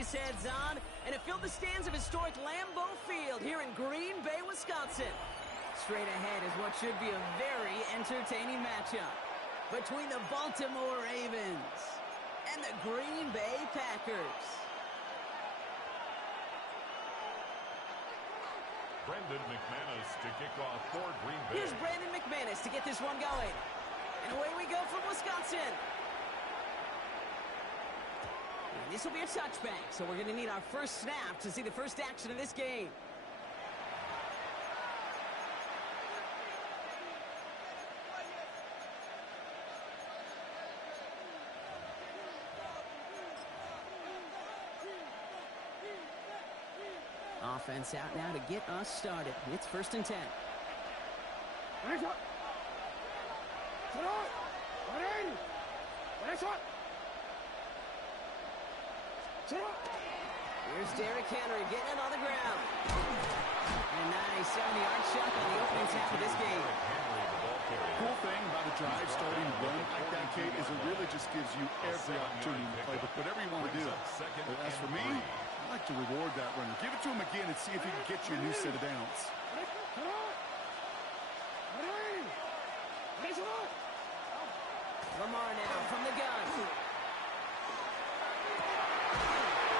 these heads on, and it filled the stands of historic Lambeau Field here in Green Bay, Wisconsin. Straight ahead is what should be a very entertaining matchup between the Baltimore Ravens and the Green Bay Packers. Brandon McManus to kick off for Green Bay. Here's Brandon McManus to get this one going. And away we go from Wisconsin. And this will be a touchback, so we're going to need our first snap to see the first action of this game. Offense out now to get us started. It's 1st and 10. Here's Derrick Henry getting it on the ground. And nice 70-yard shot on the opening snap of this game. Cool thing about a drive starting run like that, Kate, is it really just gives you every opportunity to play with whatever you want to do. But as for me, I like to reward that runner. Give it to him again and see if he can get you a new set of downs. Lamar now from the gun.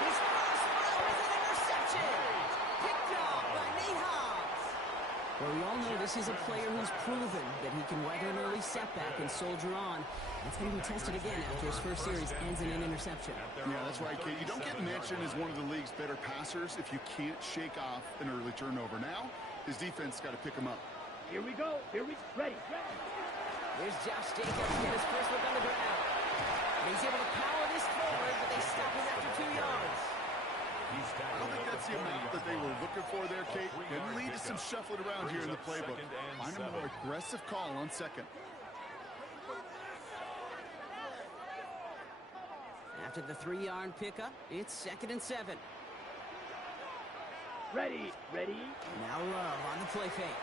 His first throw is an interception. Picked off by Nate Hobbs. Well, we all know this is a player who's proven that he can weather an early setback and soldier on. It's going to be tested again after his first series ends in an interception. Yeah, that's right, Kate. You don't get mentioned as one of the league's better passers if you can't shake off an early turnover. Now, his defense got to pick him up. Here we go. Ready. Here's Josh Jacobs get his first look on the ground. And he's able to power this forward, but they stop him after 2 yards. I don't think that's the amount that they were looking for there, Kate. Can lead to some shuffling around here in the playbook. Find a more aggressive call on second. After the 3-yard pickup, it's 2nd and 7. Ready. Now Love on the play fake.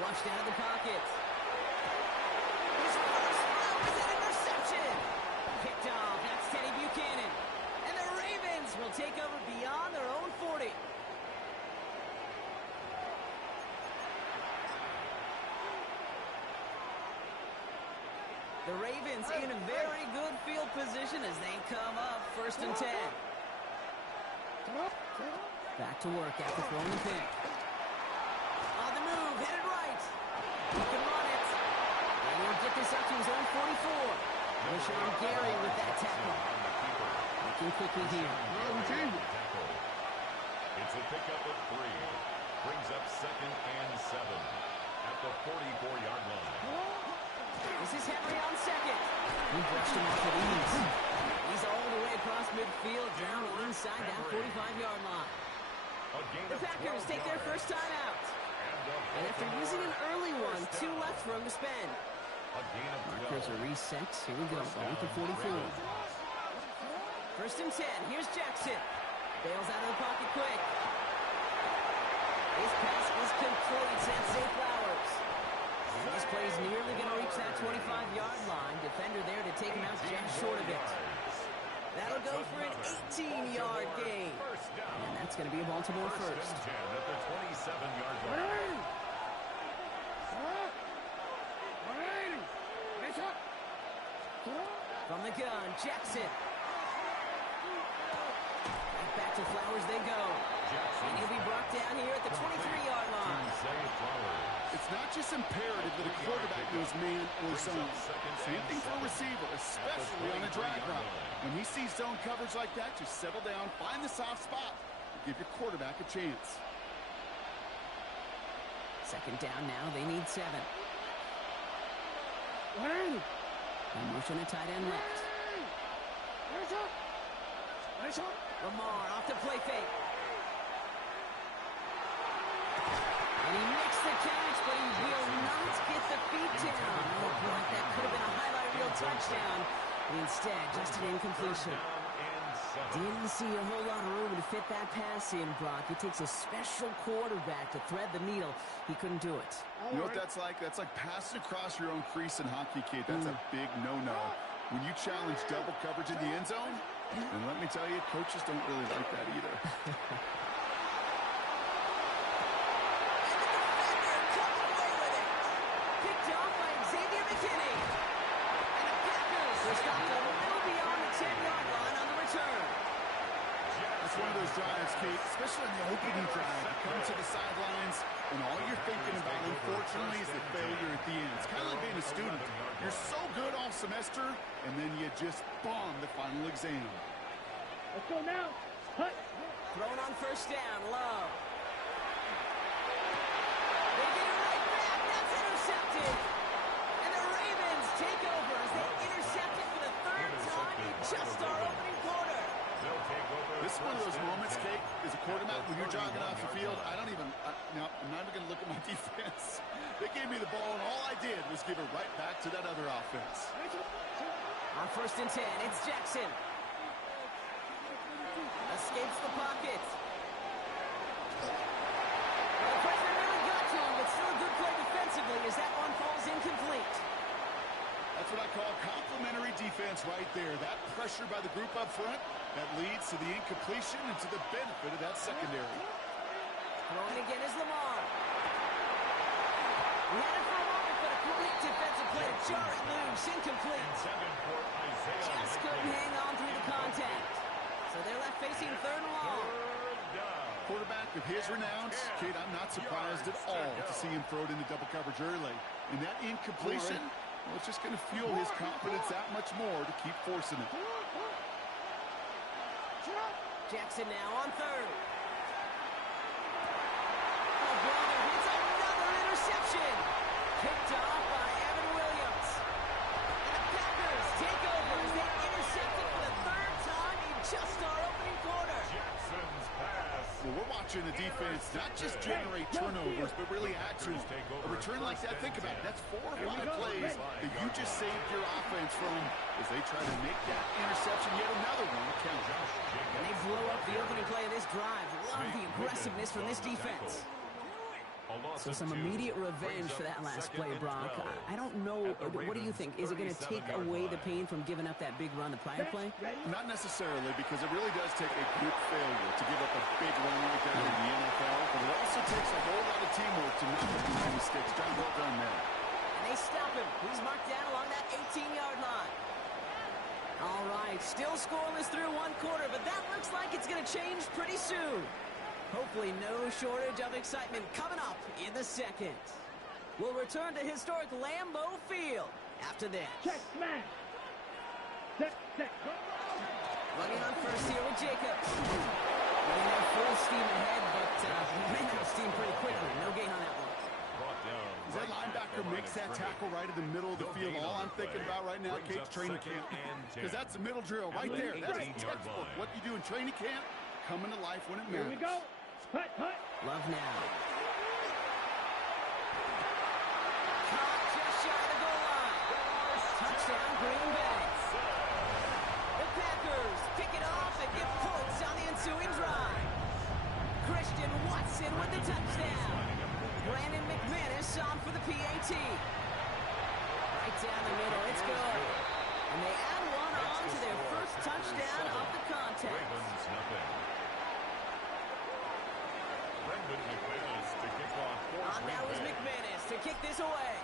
Flushed out of the pocket. His first throw is an interception. Picked off. That's Teddy Buchanan. And the Ravens will take over beyond their own 40. The Ravens in a very good field position as they come up 1st and 10. Back to work after throwing the pick. On the move, headed right. He can run it. And he'll get this up to his own 44. Rashawn Gary with that tackle. Looking quickly here. It's a pickup of 3. Brings up 2nd and 7 at the 44-yard line. This is Henry on second. He brushed him off with ease. He's all the way across midfield, down inside that 45-yard line. The Packers take their first time out. And after using an early one, 2 left for him to spend. Markers are reset. Here we go. Ball to 44. 1st and 10. Here's Jackson. Bails out of the pocket quick. His pass is complete. That's Zay Flowers. And this play is nearly going to reach that 25-yard line. Defender there to take him out just short of it. That'll go for an 18-yard gain. And that's going to be a Baltimore first. At the 27-yard line. From the gun, Jackson. Back to Flowers they go. And he'll be brought down here at the 23-yard line. It's not just imperative that a quarterback knows man or zone. Same thing for a receiver, especially on a drag route. When he sees zone coverage like that, just settle down, find the soft spot, and give your quarterback a chance. 2nd down now, they need 7. And motion a tight end left. Lamar off the play fake. And he makes the catch, but he will not get the feet down. Oh, boy, that could have been a highlight reel touchdown. Instead, just an incompletion. Didn't see a whole lot of room to fit that pass in, Brock. It takes a special quarterback to thread the needle. He couldn't do it. You know what that's like? That's like passing across your own crease in hockey, kid. That's a big no-no. When you challenge double coverage in the end zone, And let me tell you, coaches don't really like that either. That's one of those drives, Kate, especially on the opening drive. You come to the sidelines, and all you're thinking about, unfortunately, is the failure at the end. It's kind of like being a student. You're so good all semester, and then you just bomb the final exam. Let's go now. Hut. Thrown on first down, Love. They get it right back. That's intercepted. And the Ravens take over as they intercept it for the third time in just our opening quarter. This is one of those moments, Kate, as a quarterback, when you're jogging off the field, I'm not even going to look at my defense. They gave me the ball, and all I did was give it right back to that other offense. On first and 10, it's Jackson. Escapes the pocket. Well, the pressure nearly got to him, but still a good play defensively as that one falls incomplete. That's what I call complimentary defense right there. That pressure by the group up front, that leads to the incompletion and to the benefit of that secondary. Throwing again is Lamar. We had it for a moment, but a quick defensive play to jar it loose. Incomplete. Just couldn't hang on through the contact. So they're left facing third and long. Quarterback of his renown, Kate, I'm not surprised at all to see him throw it into double coverage early. And that incompletion, well, it's just going to fuel his confidence that much more to keep forcing it. Jackson now on third. Oh, brother, it's another interception. Picked off by Evan Williams. And the Packers take over as they intercept it for the third time in just our opening quarter. Well, we're watching the defense not just generate turnovers, but really add to them. A return like that, think about it. That's 4 or 5 plays that you just saved your offense from as they try to make that interception, yet another one count. And they blow up the opening play of this drive. Love the aggressiveness from this defense. So some immediate revenge for that last play, Brock. I don't know. What do you think? Is it going to take away the pain from giving up that big run the prior play? Not necessarily, because it really does take a group failure to give up a big run like that in the NFL, but it also takes a whole lot of teamwork to not make any mistakes. John, well done there. And they stop him. He's marked down along that 18-yard line. All right, still scoreless through one quarter, but that looks like it's going to change pretty soon. Hopefully no shortage of excitement coming up in the second. We'll return to historic Lambeau Field after this. Check, smash. Set. Running on first here with Jacobs. Running there full steam ahead, but ran out of steam pretty quickly. No gain on that one. As that linebacker makes that tackle right in the middle of the field, all I'm thinking about right now, Kate's training camp. Because that's a middle drill right there. That is textbook. What you do in training camp, coming to life when it matters. Here we go. Hut. Love now. Caught just shy of the goal line. Touchdown, Green Bay. The Packers pick it off and get points on the ensuing drive. Christian Watson with the touchdown. Brandon McManus on for the PAT. Right down the middle, it's good. And they add one on to their first touchdown of the contest. Now is McManus to kick this away.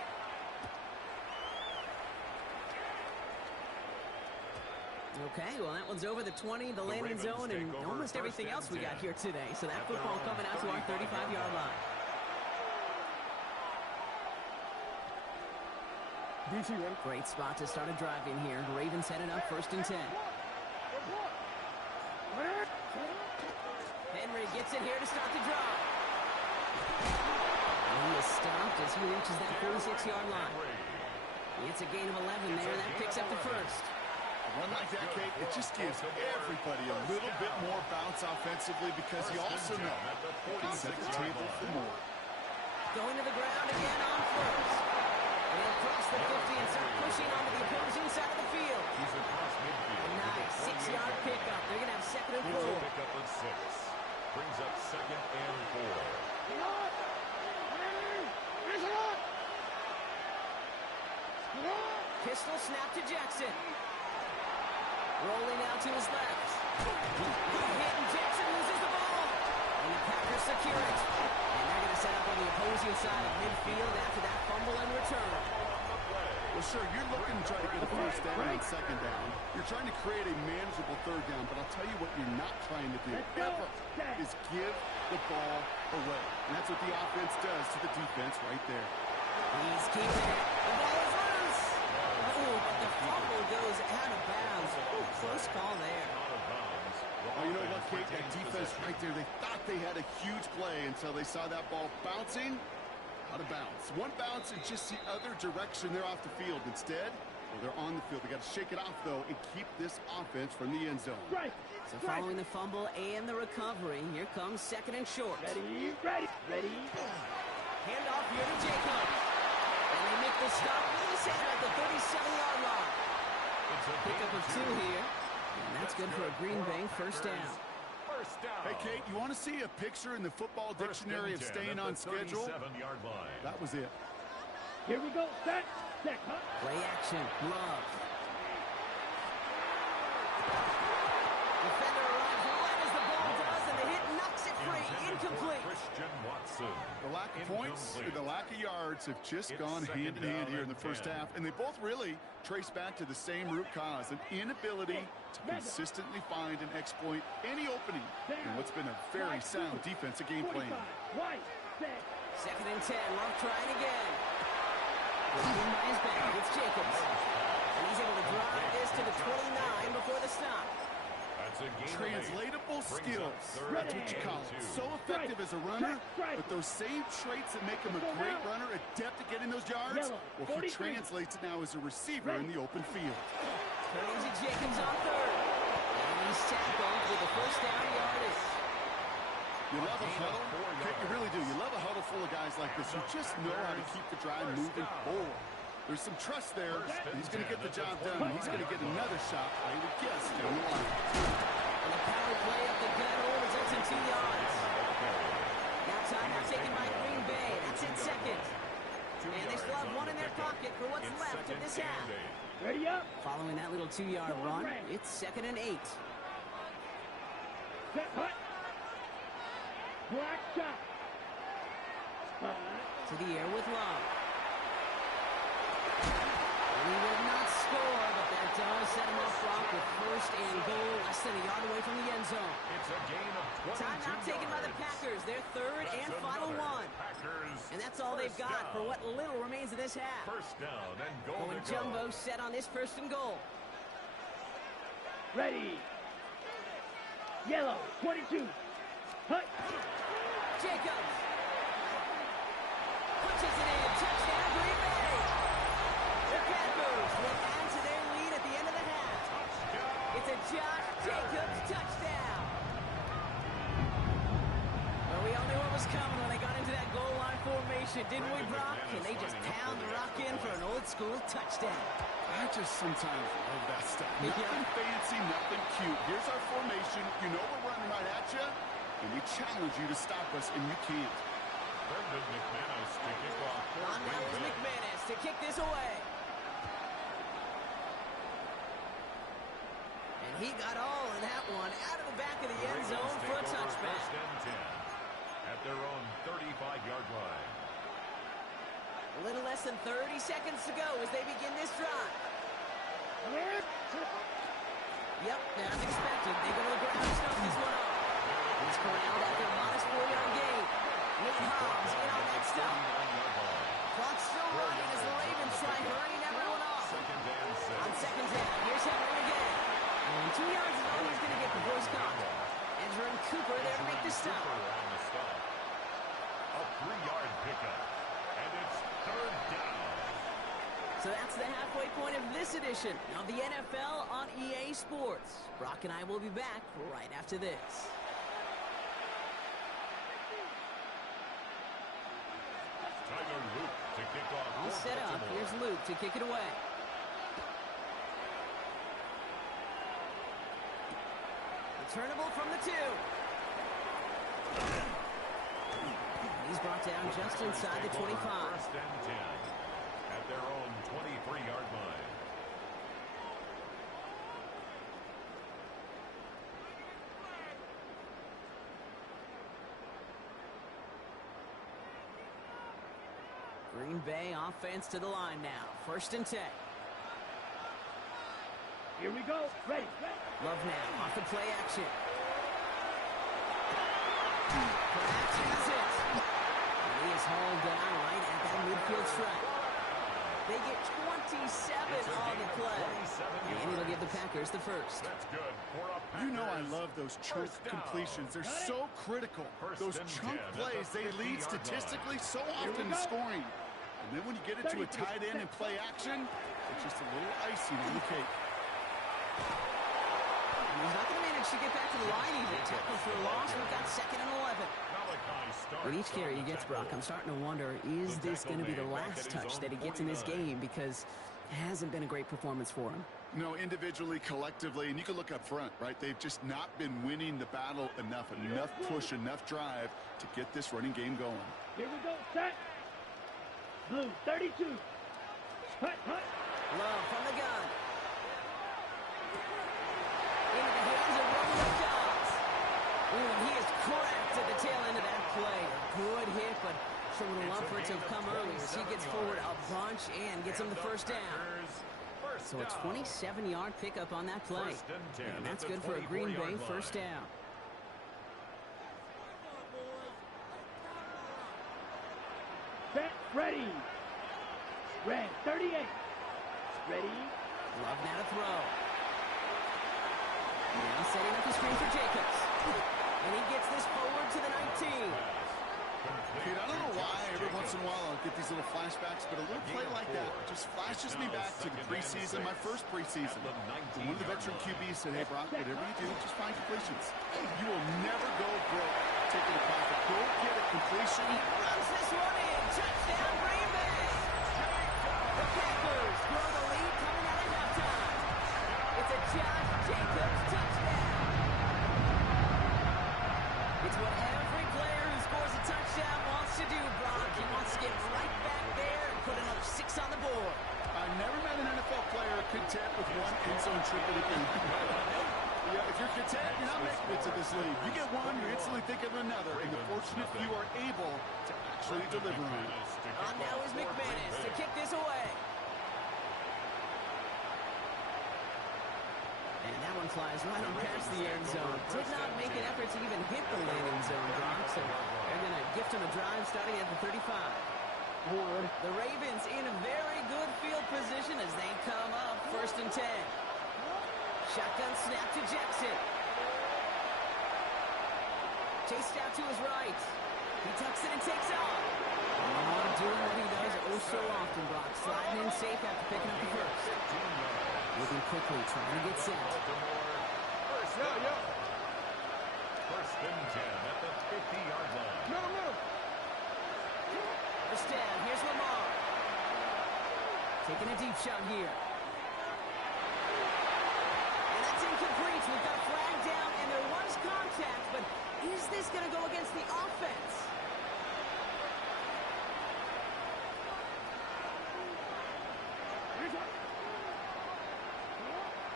Okay, well, that one's over the 20, the landing zone, and almost everything else we got here today. So that football coming out to our 35-yard line. Great spot to start a drive in here. Ravens headed up first and 10. Henry gets it here to start the drive. And he is stopped as he reaches that 46-yard line. It's a gain of 11 there. That picks up the first. A run like that, Kate, it just gives everybody a little bit more bounce offensively because you also know it can set the table for more. Going to the ground again on first. And they'll cross the 50 and start pushing onto the opposing side of the field. A nice 6-yard pickup. They're going to have second and 4. Pickup of 6. Brings up second and 4. Pistol snap to Jackson. Rolling out to his left. Big hit, and Jackson loses the ball. And the Packers secure it. And they're going to set up on the opposing side of midfield after that fumble and return. Well, sure, you're looking to try to get a first down on second down. You're trying to create a manageable third down, but I'll tell you what you're not trying to do ever is give the ball away. And that's what the offense does to the defense right there. He's keeping it. The ball is loose. Oh, but the fumble goes out of bounds. Oh, close call there. Oh, you know what, Kate? That defense right there, they thought they had a huge play until they saw that ball bouncing out of bounds. One bounce and just the other direction. They're off the field. Instead, well, they're on the field. They got to shake it off, though, and keep this offense from the end zone. Right. So following the fumble and the recovery, here comes second and short. Ready, ready, ready. Handoff here to Jacobs. And they make the stop with his hand at the 37-yard line. It's a pickup of 2 here. And that's good for a Green Bay first down. Hey, Kate, you want to see a picture in the football dictionary of staying on schedule? That was it. Here we go. Set. Huh? Play action. Love. Defender arrives right as the ball does, and the hit knocks it free. Incomplete. The lack of points or the lack of yards have just gone hand in hand here in the first half, and they both really trace back to the same root cause, an inability to consistently find and exploit any opening in what's been a very sound defensive game plan. Second and 10. Love trying again. Looking by his back. It's Jacobs. And he's able to drive this to the 29 before the stop. Translatable skills. That's what you call it. So effective as a runner, but those same traits that make him a great runner, adept at getting those yards, well, he translates it now as a receiver in the open field. Turns to Jacobs on third. And he's tackled with the first down yardage. You love a huddle? You really do. You love a huddle full of guys like this who just know how to keep the drive moving forward. There's some trust there. He's going to get the job done. He's going to get another shot, I would guess, down the line. And the power play up the gut hole results in 2 yards. Now timeout taken by Green Bay. That's in second. And they still have one in their pocket for what's left of this half. Ready up. Following that little 2-yard run, it's second and 8. Set. Hut. Black shot. To the air with Love. And he will not score, but that does set him off block with first and goal, less than a yard away from the end zone. It's a gain of 22 Timeout taken by the Packers, their third and final one. And that's all they've got for what little remains of this half. First down and goal Going to jumbo set on this first and goal. Ready. Yellow. 22. Hut. Jacobs. Punches it in. Touchdown, Green Bay. The Packers will add to their lead at the end of the half. It's a Josh Jacobs touchdown. Well, we all knew what was coming when they got into that goal line formation, didn't we, Brock? And they just pound the rock in for an old-school touchdown. I just sometimes love that stuff. Nothing fancy, nothing cute. Here's our formation. You know we're running right at you, and we challenge you to stop us, and you can't. McManus to kick off. On now is McManus to kick this away. And he got all of that one out of the back of the end zone for a touchback. First and 10 at their own 35-yard line. A little less than 30 seconds to go as they begin this drive. Yep, as expected, they go to the ground and stuff this one up. He's corralled after a modest 4-yard gain. Nick Hobbs in on that stop. Clock's still running as the Ravens try hurrying everyone off. On second down, here's Henry again. And 2 yards is all he's going to get before he's caught. Ezra and Cooper there to make the stop. A 3-yard pickup. And it's third down. So that's the halfway point of this edition of the NFL on EA Sports. Brock and I will be back right after this. To kick off. All set up. Here's Luke to kick it away. Returnable from the 2. He's brought down just inside the 25. First and 10 at their own 23-yard line. Bay offense to the line now. 1st and 10. Here we go. Ready. Love now off the play action. Perhaps has it. And he is hauled down right at that midfield stripe. They get 27 on the play. And it'll give the Packers the first. That's good for a Packers. You know I love those chunk completions. They're so critical. Those chunk plays, they lead statistically so often to scoring. And then when you get into a tight end and play action, it's just a little icing on the cake. He's not going to manage to get back to the line even. Tackle for a loss. We've got 2nd and 11. With each carry he gets, Brock, I'm starting to wonder, is this going to be the last touch that he gets in this game? Because it hasn't been a great performance for him. No, individually, collectively, and you can look up front, right? They've just not been winning the battle enough push, enough drive to get this running game going. Here we go. Set. Blue 32. Hut. Love from the gun. Into the hands of one of the Dogs. Ooh, he is cracked at the tail end of that play. A good hit, but sure would have loved for it to have come earlier as he gets forward a bunch and gets him the 1st down. So a 27-yard pickup on that play. And that's good for a Green Bay 1st down. Set. Ready. Red 38. Ready. Love now to throw. Now setting up the screen for Jacobs. And he gets this forward to the 19. Dude, I don't know why every once in a while I'll get these little flashbacks, but a little play like that just flashes me back to the preseason, my first preseason. And one of the veteran QBs said, hey, Brock, whatever you do, just find completions. You will never go broke taking a profit. Go get a completion. He runs this one in. Touchdown, Green Bay. The Packers grow the lead coming out of halftime. It's a Josh Jacobs touchdown. It's what every player who scores a touchdown wants to do, Brock. He wants to get right back there and put another 6 on the board. I've never met an NFL player content with one end zone triplet a game. Yeah, if you're content, you're not making it to this league. You get one, you instantly think of another, and the fortunate few are able to actually deliver on it. On now is McManus to kick this away. And that one flies right on past the end zone. Did not make an effort to even hit the landing zone, Brock. So they're going to gift him a drive starting at the 35. The Ravens in a very good field position as they come up 1st and 10. Shotgun snap to Jackson. Chased out to his right. He tucks it and takes off. Doing what he does oh so often, Brock. Sliding in safe after picking up the 1st. Looking quickly, trying to get set. 1st and 10 at the 50-yard line. No. 1st down, here's Lamar. Taking a deep shot here. And that's incomplete. We've got a flag down, and there was contact, but is this going to go against the offense?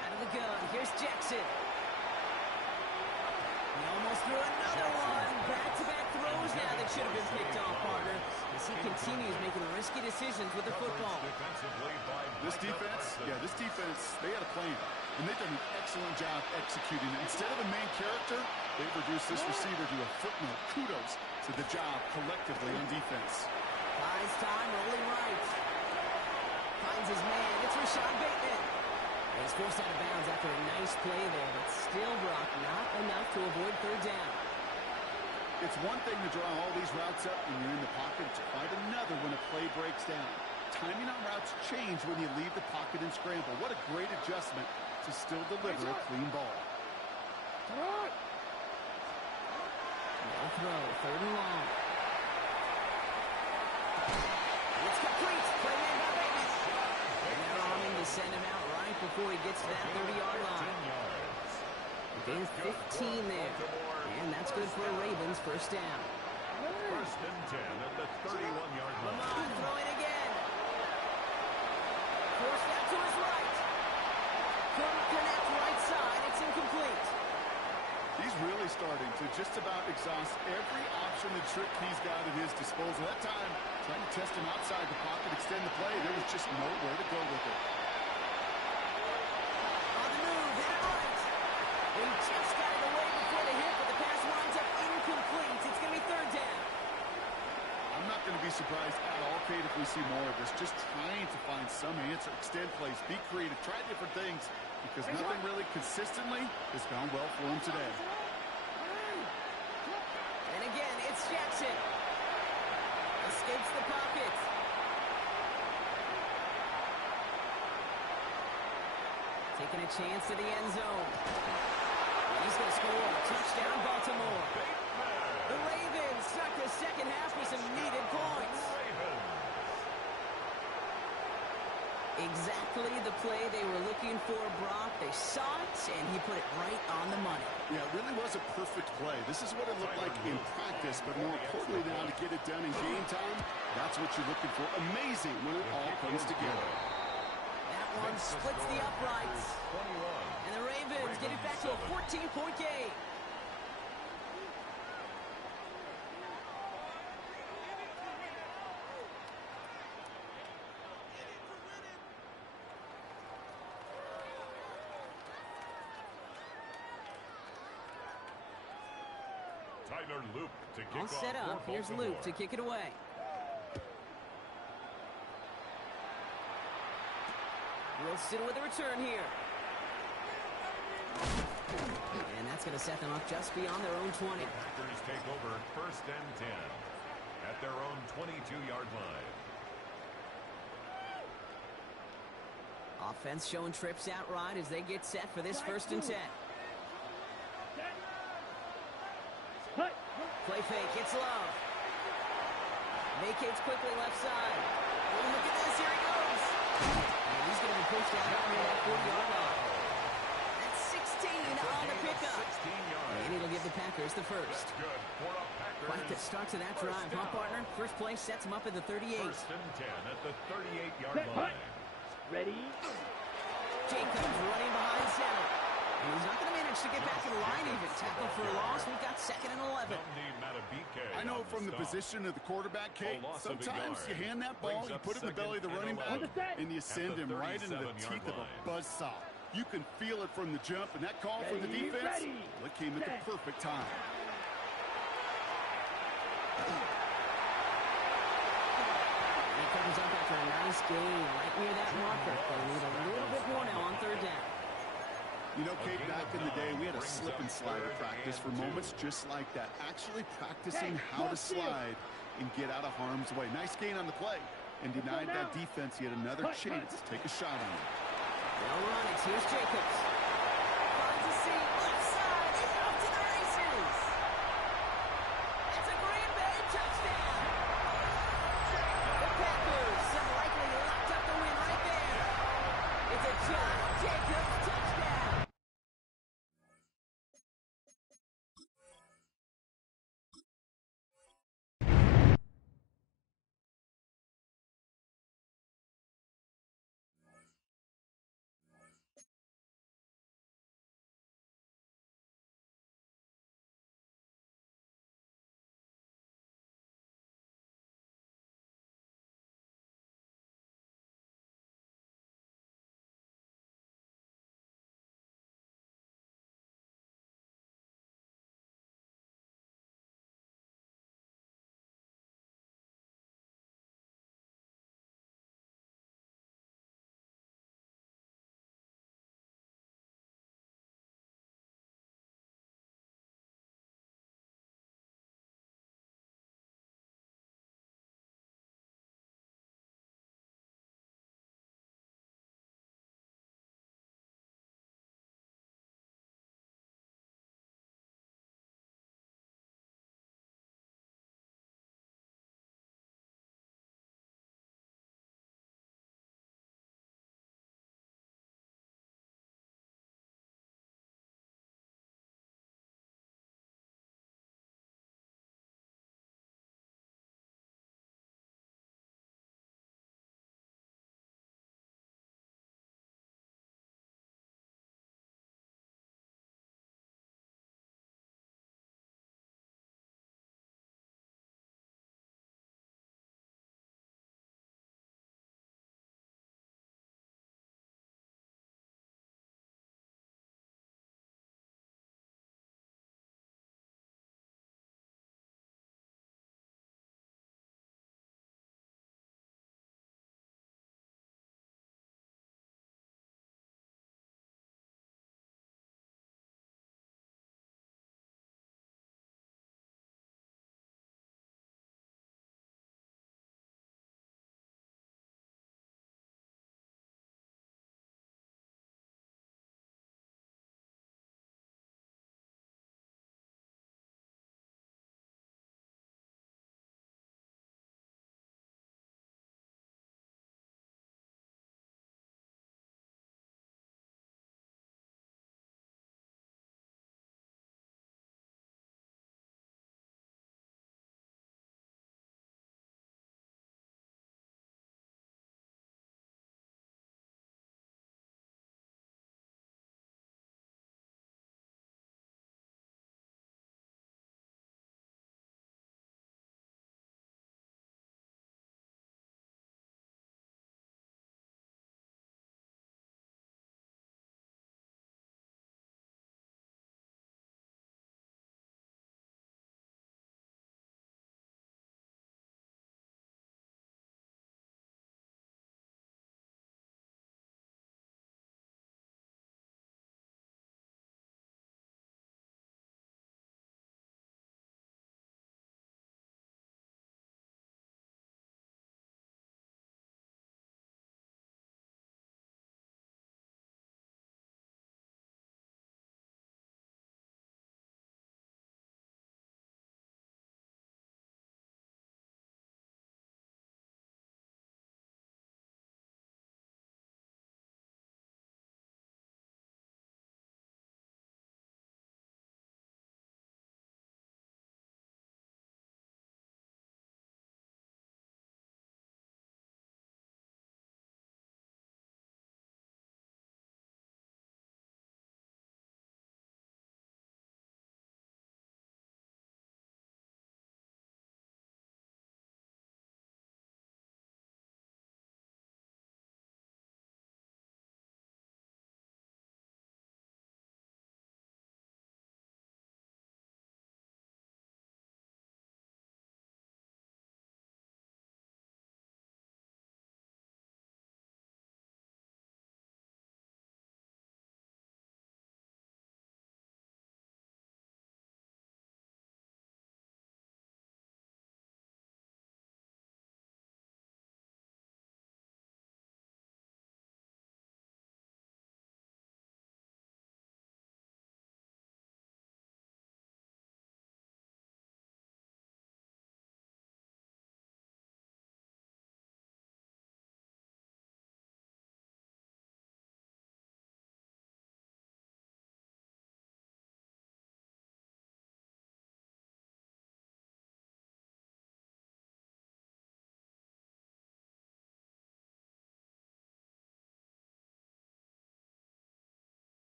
Out of the gun, here's Jackson. He almost threw another one. Back-to-back throws now that should have been picked off, partner, as he continues making risky decisions with the football. This defense, they had a plan, and they've done an excellent job executing it. Instead of a main character, they've reduced this receiver to a footnote. Kudos to the job collectively on defense. Buys time, rolling right. Finds his man. It's Rashad Bateman. He's forced out of bounds after a nice play there, but still, Brock, not enough to avoid 3rd down. It's one thing to draw all these routes up when you're in the pocket. It's quite another when a play breaks down. Timing on routes change when you leave the pocket and scramble. What a great adjustment to still deliver a clean ball. No throw, 3rd and long. It's complete. Play made by Bateman. And they're on him to send him out right before he gets to that 30-yard line. Gain 15 there. And that's good for a Ravens 1st down. 1st and 10 at the 31-yard line. Lamar throwing again. Forced out to his right. Couldn't connect right side. It's incomplete. He's really starting to just about exhaust every option and trick he's got at his disposal. That time, trying to test him outside the pocket, extend the play. There was just nowhere to go with it. On the move, hit it right. He just got it away before the hit, but the pass winds up incomplete. It's going to be third down. I'm not going to be surprised at all, Kate, if we see more of this. Just trying to find some answer, extend plays, be creative, try different things, because nothing really consistently has gone well for him today. And again, it's Jackson. Escapes the pocket. Taking a chance to the end zone. He's going to score. Touchdown, Baltimore. The Ravens start the second half with some needed points. Exactly the play they were looking for, Brock. They saw it, and he put it right on the money. Yeah, it really was a perfect play. This is what it looked like in practice, but more importantly now to get it done in game time, that's what you're looking for. Amazing when it all comes together. That one splits the uprights. And the Ravens get it back to a 14-point game. Luke to kick all set up. Here's Luke to kick it away. Wilson with a return here. And that's going to set them up just beyond their own 20. The Packers take over 1st and 10 at their own 22-yard line. Offense showing trips out right as they get set for this 1st and 10. Play fake, hits Love. Vacates quickly left side. Oh, look at this, here he goes. And he's going to be pushed out near that 40-yard line. That's 16 on the pickup. And it'll give the Packers the first. Quite the start to that drive, huh, partner? First play sets him up at the 38. 1st and 10 at the 38-yard line. Ready? Jacobs running behind center. And he's not going to manage to get back to the line even. Tackle for a loss. We've got 2nd and 11. I know from the position of the quarterback, Kate, sometimes you hand that ball, you put it in the belly of the running back, and you send him right into the teeth of a buzzsaw. You can feel it from the jump, and that call from the defense, well, it came at the perfect time. He comes up after a nice game right near that marker. They need a little bit more now on 3rd down. You know, Kate, back in the day, we had a slip and slide practice for moments just like that. Actually practicing how to slide and get out of harm's way. Nice gain on the play and denied that defense yet another chance to take a shot on it. They'll run it. Here's Jacobs.